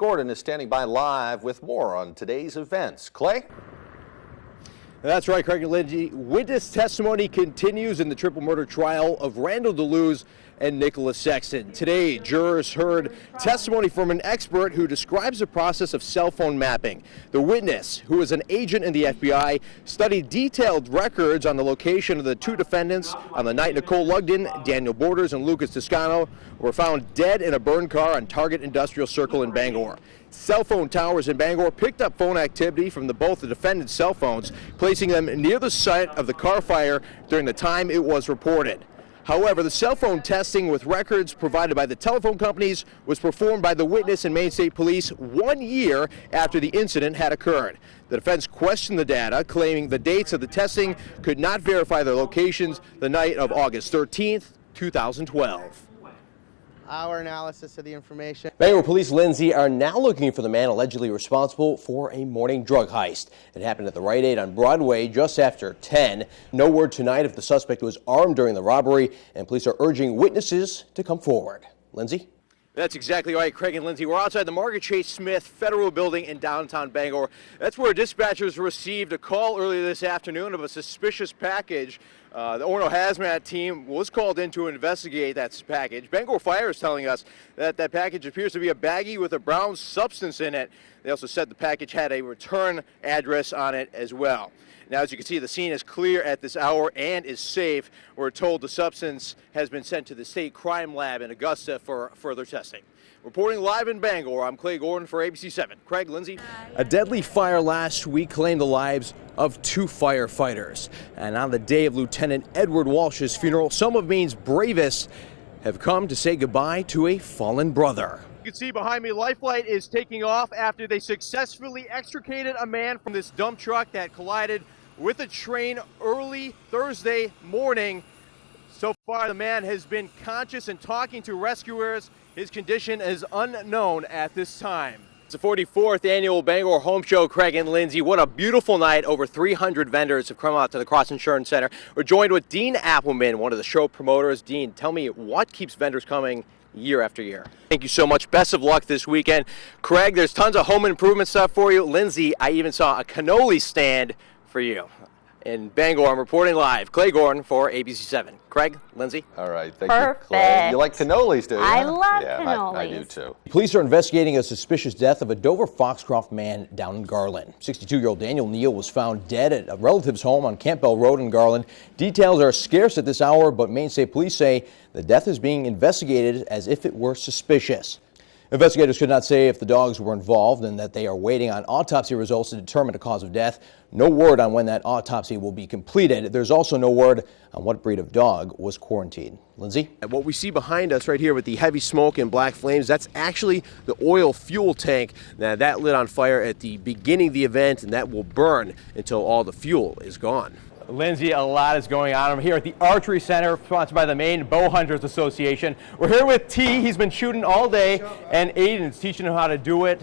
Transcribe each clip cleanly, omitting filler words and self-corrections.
Gordon is standing by live with more on today's events. Clay? That's right, Craig and Lindsay. Witness testimony continues in the triple murder trial of Randall DeLuz and Nicholas Sexton. Today, jurors heard testimony from an expert who describes the process of cell phone mapping. The witness, who is an agent in the FBI, studied detailed records on the location of the two defendants on the night Nicole Lugden, Daniel Borders, and Lucas Toscano were found dead in a burned car on Target Industrial Circle in Bangor. Cell phone towers in Bangor picked up phone activity from both the defendants' cell phones, placing them near the site of the car fire during the time it was reported. However, the cell phone testing with records provided by the telephone companies was performed by the witness and Maine State Police 1 year after the incident had occurred. The defense questioned the data, claiming the dates of the testing could not verify their locations the night of August 13th, 2012. Our analysis of the information. Bangor Police, Lindsay, are now looking for the man allegedly responsible for a morning drug heist. It happened at the Rite Aid on Broadway just after 10. No word tonight if the suspect was armed during the robbery, and police are urging witnesses to come forward. Lindsay? That's exactly right, Craig and Lindsay. We're outside the Margaret Chase Smith Federal Building in downtown Bangor. That's where dispatchers received a call earlier this afternoon of a suspicious package. The Orono Hazmat team was called in to investigate that package. Bangor Fire is telling us that that package appears to be a baggie with a brown substance in it. They also said the package had a return address on it as well. Now, as you can see, the scene is clear at this hour and is safe. We're told the substance has been sent to the State Crime Lab in Augusta for further testing. Reporting live in Bangor, I'm Clay Gordon for ABC 7. Craig, Lindsay. A deadly fire last week claimed the lives of 2 firefighters. And on the day of Lieutenant Edward Walsh's funeral, some of Maine's bravest have come to say goodbye to a fallen brother. You can see behind me, Lifelight is taking off after they successfully extricated a man from this dump truck that collided with a train early Thursday morning. So far, the man has been conscious and talking to rescuers. His condition is unknown at this time. It's the 44th annual Bangor Home Show, Craig and Lindsay. What a beautiful night. Over 300 vendors have come out to the Cross Insurance Center. We're joined with Dean Appleman, one of the show promoters. Dean, tell me, what keeps vendors coming year after year? Thank you so much. Best of luck this weekend. Craig, there's tons of home improvement stuff for you. Lindsay, I even saw a cannoli stand for you. In Bangor, I'm reporting live. Clay Gordon for ABC 7. Craig, Lindsay. All right, thank you, Clay. You like cannolis, do you? I love cannolis. I do too. Police are investigating a suspicious death of a Dover Foxcroft man down in Garland. 62-year-old Daniel Neal was found dead at a relative's home on Campbell Road in Garland. Details are scarce at this hour, but Maine State Police say the death is being investigated as if it were suspicious. Investigators could not say if the dogs were involved and that they are waiting on autopsy results to determine the cause of death. No word on when that autopsy will be completed. There's also no word on what breed of dog was quarantined. Lindsay? And what we see behind us right here with the heavy smoke and black flames, that's actually the oil fuel tank. Now, that lit on fire at the beginning of the event, and that will burn until all the fuel is gone. Lindsay, a lot is going on. I'm here at the Archery Center, sponsored by the Maine Bow Hunters Association. We're here with T. He's been shooting all day, and Aiden's teaching him how to do it.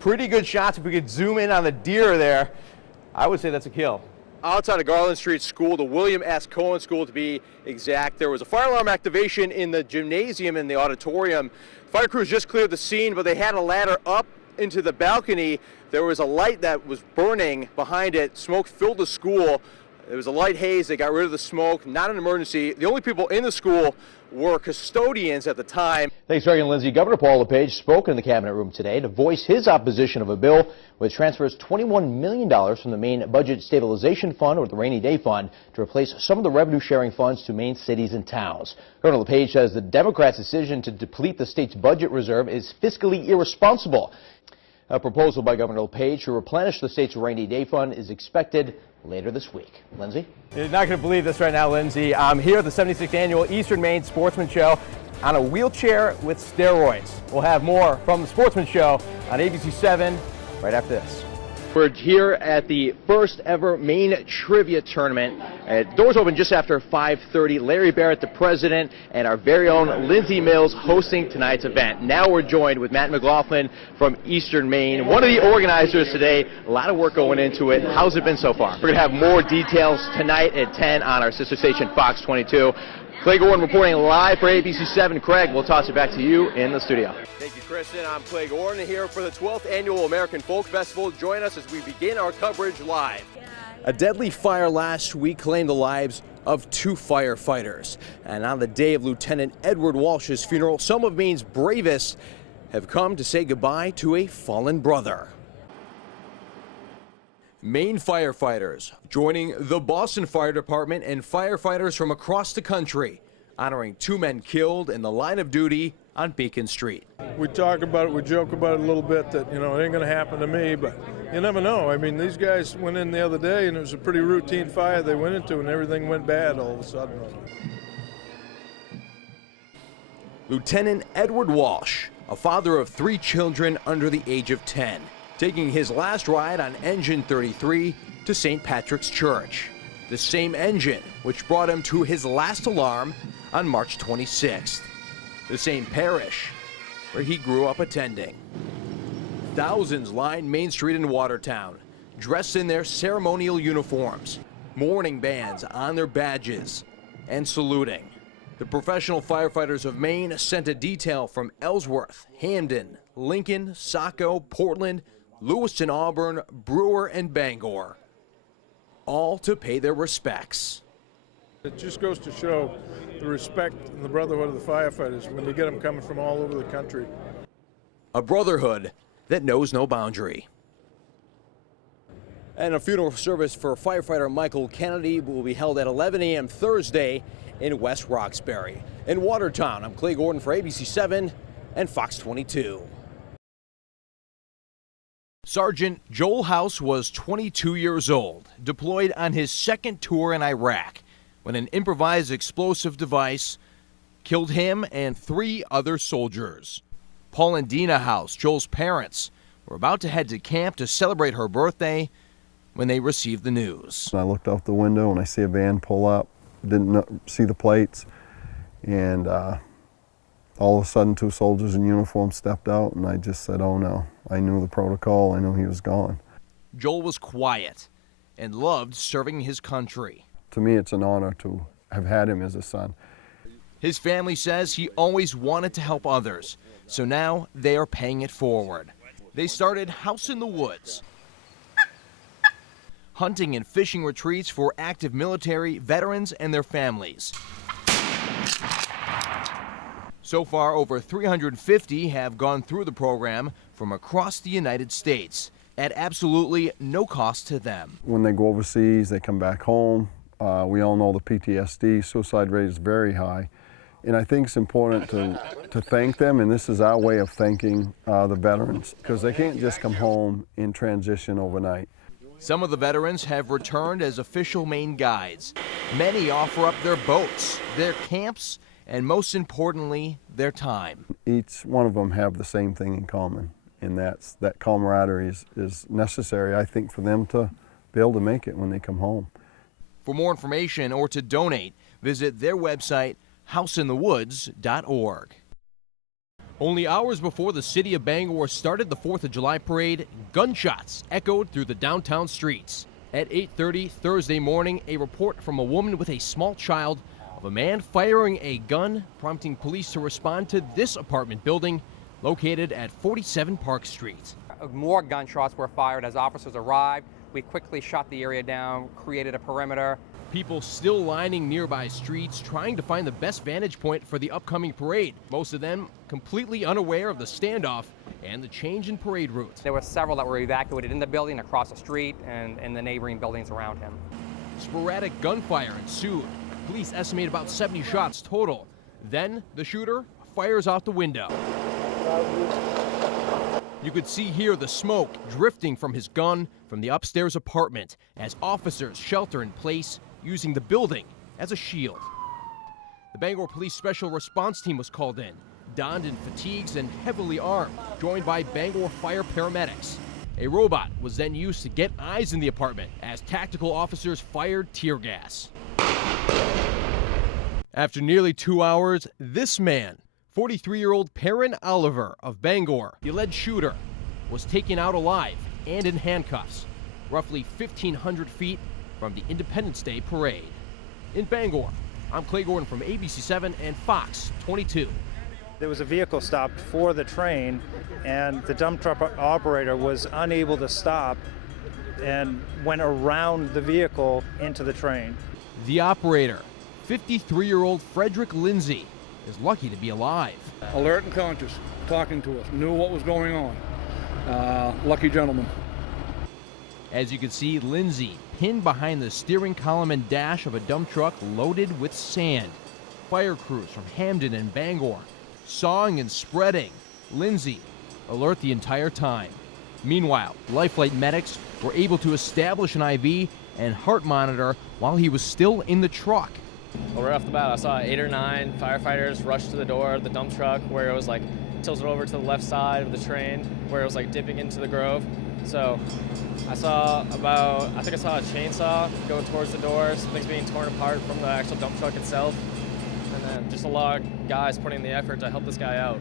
Pretty good shots. If we could zoom in on the deer there, I would say that's a kill. Outside of Garland Street School, the William S. Cohen School to be exact, there was a fire alarm activation in the gymnasium in the auditorium. Fire crews just cleared the scene, but they had a ladder up into the balcony. There was a light that was burning behind it. Smoke filled the school. There was a light haze. They got rid of the smoke. Not an emergency. The only people in the school were custodians at the time. Thanks, Craig and Lindsay. Governor Paul LePage spoke in the cabinet room today to voice his opposition of a bill which transfers $21 million from the Maine Budget Stabilization Fund, or the Rainy Day Fund, to replace some of the revenue-sharing funds to Maine cities and towns. Governor LePage says the Democrats' decision to deplete the state's budget reserve is fiscally irresponsible. A proposal by Governor LePage to replenish the state's Rainy Day Fund is expected later this week. Lindsay? You're not going to believe this right now, Lindsay. I'm here at the 76th Annual Eastern Maine Sportsman Show on a wheelchair with steroids. We'll have more from the Sportsman Show on ABC 7 right after this. We're here at the first ever Maine Trivia Tournament. Doors open just after 5:30. Larry Barrett, the president, and our very own Lindsay Mills hosting tonight's event. Now we're joined with Matt McLaughlin from Eastern Maine, one of the organizers today. A lot of work going into it. How's it been so far? We're going to have more details tonight at 10 on our sister station, Fox 22. Clay Gordon reporting live for ABC7. Craig, we'll toss it back to you in the studio. Thank you, Kristen. I'm Clay Gordon here for the 12th Annual American Folk Festival. Join us as we begin our coverage live. A deadly fire last week claimed the lives of 2 firefighters. And on the day of Lieutenant Edward Walsh's funeral, some of Maine's bravest have come to say goodbye to a fallen brother. Maine firefighters joining the Boston Fire Department and firefighters from across the country, honoring 2 men killed in the line of duty on Beacon Street. We talk about it, we joke about it a little bit that, it ain't going to happen to me, but you never know. I mean, these guys went in the other day and it was a pretty routine fire they went into and everything went bad all of a sudden. Lieutenant Edward Walsh, a father of 3 children under the age of 10, taking his last ride on Engine 33 to St. Patrick's Church. The same engine which brought him to his last alarm on March 26th. The same parish where he grew up attending. Thousands lined Main Street in Watertown, dressed in their ceremonial uniforms, mourning bands on their badges, and saluting. The professional firefighters of Maine sent a detail from Ellsworth, Hamden, Lincoln, Saco, Portland, Lewiston, Auburn, Brewer, and Bangor, all to pay their respects. It just goes to show the respect and the brotherhood of the firefighters when you get them coming from all over the country. A brotherhood that knows no boundary. And a funeral service for firefighter Michael Kennedy will be held at 11 a.m. Thursday in West Roxbury. In Watertown, I'm Clay Gordon for ABC7 and Fox 22. Sergeant Joel House was 22 years old, deployed on his 2nd tour in Iraq, when an improvised explosive device killed him and 3 other soldiers. Paul and Dina House, Joel's parents, were about to head to camp to celebrate her birthday when they received the news. I looked out the window and I see a van pull up, didn't see the plates, and all of a sudden 2 soldiers in uniform stepped out and I just said, oh no. I knew the protocol, I knew he was gone. Joel was quiet and loved serving his country. To me, it's an honor to have had him as a son. His family says he always wanted to help others, so now they are paying it forward. They started House in the Woods, hunting and fishing retreats for active military, veterans, and their families. So far, over 350 have gone through the program from across the United States at absolutely no cost to them. When they go overseas, they come back home. We all know the PTSD, suicide rate is very high. And I think it's important to thank them, and this is our way of thanking the veterans, because they can't just come home and transition overnight. Some of the veterans have returned as official Maine guides. Many offer up their boats, their camps, and most importantly, their time. Each one of them have the same thing in common, and that camaraderie is necessary, I think, for them to be able to make it when they come home. For more information or to donate, visit their website, houseinthewoods.org. Only hours before the city of Bangor started the 4th of July parade, gunshots echoed through the downtown streets. At 8:30 Thursday morning, a report from a woman with a small child of a man firing a gun, prompting police to respond to this apartment building located at 47 Park Street. More gunshots were fired as officers arrived. We quickly shut the area down, created a perimeter. People still lining nearby streets trying to find the best vantage point for the upcoming parade. Most of them completely unaware of the standoff and the change in parade route. There were several that were evacuated in the building, across the street, and in the neighboring buildings around him. Sporadic gunfire ensued. Police estimate about 70 shots total. Then the shooter fires out the window. You could see here the smoke drifting from his gun from the upstairs apartment as officers shelter in place using the building as a shield. The Bangor Police Special Response Team was called in, donned in fatigues and heavily armed, joined by Bangor Fire paramedics. A robot was then used to get eyes in the apartment as tactical officers fired tear gas. After nearly 2 hours, this man, 43-year-old Perrin Oliver of Bangor, the alleged shooter, was taken out alive and in handcuffs, roughly 1,500 feet from the Independence Day parade. In Bangor, I'm Clay Gordon from ABC7 and Fox 22. There was a vehicle stopped for the train, and the dump truck operator was unable to stop and went around the vehicle into the train. The operator, 53-year-old Frederick Lindsay, is lucky to be alive. Alert and conscious, talking to us, knew what was going on. Lucky gentleman. As you can see, Lindsay pinned behind the steering column and dash of a dump truck loaded with sand. Fire crews from Hamden and Bangor sawing and spreading. Lindsay alert the entire time. Meanwhile, Life Flight medics were able to establish an IV and heart monitor while he was still in the truck. Well, right off the bat, I saw 8 or 9 firefighters rush to the door of the dump truck where it was like tilted over to the left side of the train, where it was like dipping into the grove. So I saw I think I saw a chainsaw go towards the door, something's being torn apart from the actual dump truck itself. And then just a lot of guys putting in the effort to help this guy out.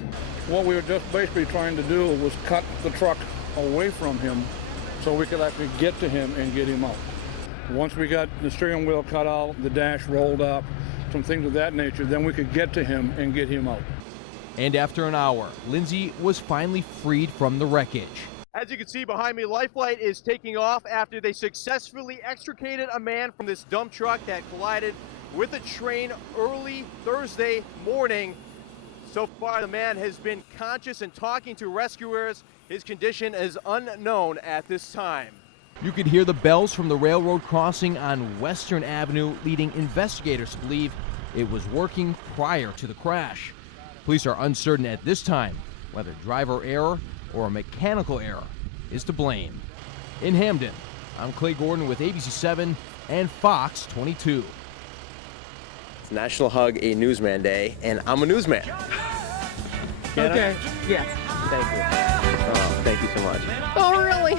What we were just basically trying to do was cut the truck away from him so we could actually get to him and get him out. Once we got the steering wheel cut out, the dash rolled up, some things of that nature, then we could get to him and get him out. And after an hour, Lindsay was finally freed from the wreckage. As you can see behind me, Life Flight is taking off after they successfully extricated a man from this dump truck that collided with a train early Thursday morning. So far, the man has been conscious and talking to rescuers. His condition is unknown at this time. You could hear the bells from the railroad crossing on Western Avenue, leading investigators to believe it was working prior to the crash. Police are uncertain at this time whether driver error or a mechanical error is to blame. In Hamden, I'm Clay Gordon with ABC7 and Fox 22. It's National Hug a Newsman Day, and I'm a newsman. Okay. Yes. Thank you. Oh, thank you so much. Oh, really?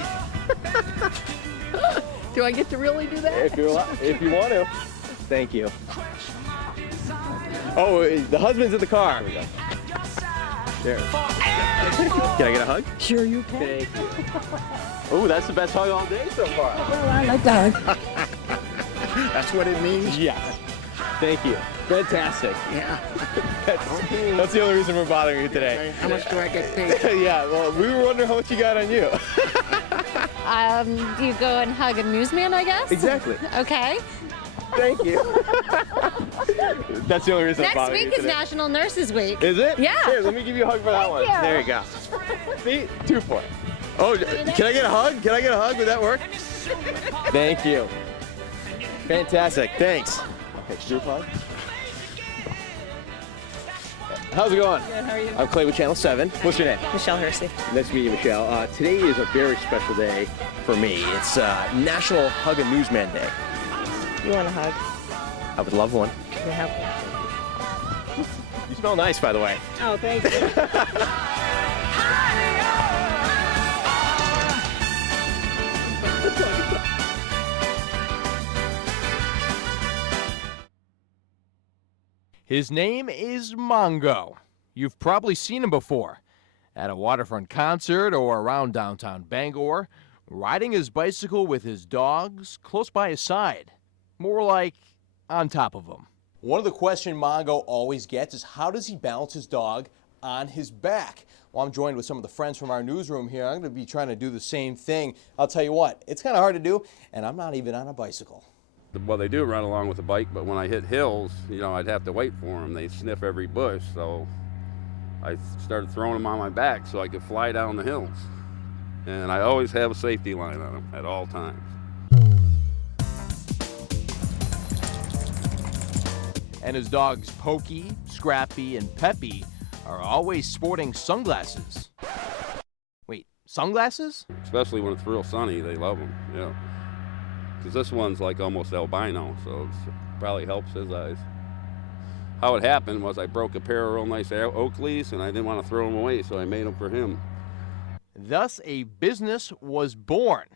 Do I get to really do that? If you want to. Thank you. Oh, the husband's in the car. There. Can I get a hug? Sure you can. Thank you. Oh, that's the best hug all day so far. Well, I like to hug. That's what it means? Yes. Thank you. Fantastic. Yeah. That's the only reason we're bothering you today. How much do I get paid? Yeah, well, we were wondering how much you got on you. You go and hug a newsman, I guess? Exactly. Okay. Thank you. That's the only reason I'm Next bothering you week is today. National Nurses Week. Is it? Yeah. Here, let me give you a hug for that one. you. There you go. See? 2 for it. Oh, can I get a hug? Can I get a hug? Would that work? Thank you. Fantastic. Thanks. Okay, group hug. How's it going? Good, how are you? I'm Clay with Channel 7. What's your name? Michelle Hersey. Nice to meet you, Michelle. Today is a very special day for me. It's National Hug a Newsman Day. You want a hug? I would love one. You have. You smell nice, by the way. Oh, thank you. His name is Mongo. You've probably seen him before at a waterfront concert or around downtown Bangor, riding his bicycle with his dogs close by his side, more like on top of him. One of the questions Mongo always gets is how does he balance his dog on his back? Well, I'm joined with some of the friends from our newsroom here. I'm going to be trying to do the same thing. I'll tell you what, it's kind of hard to do, and I'm not even on a bicycle. Well, they do run along with the bike, but when I hit hills, I'd have to wait for them. They sniff every bush, so I started throwing them on my back so I could fly down the hills. And I always have a safety line on them at all times. And his dogs Pokey, Scrappy, and Peppy are always sporting sunglasses. Wait, sunglasses? Especially when it's real sunny, they love them, yeah. Because this one's like almost albino, so it probably helps his eyes. How it happened was I broke a pair of real nice Oakleys, and I didn't want to throw them away, so I made them for him. Thus, a business was born.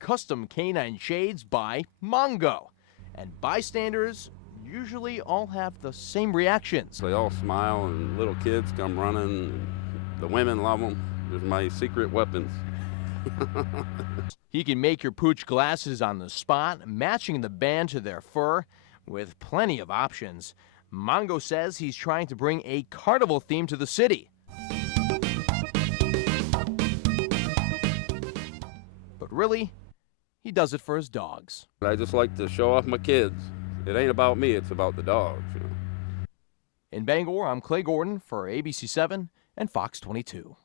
Custom canine shades by Mongo. And bystanders usually all have the same reactions. They all smile, and little kids come running. And the women love them. They're my secret weapons. He can make your pooch glasses on the spot, matching the band to their fur. With plenty of options, Mongo says he's trying to bring a carnival theme to the city. But really, he does it for his dogs. I just like to show off my kids. It ain't about me, it's about the dogs. You know? In Bangor, I'm Clay Gordon for ABC 7 and Fox 22.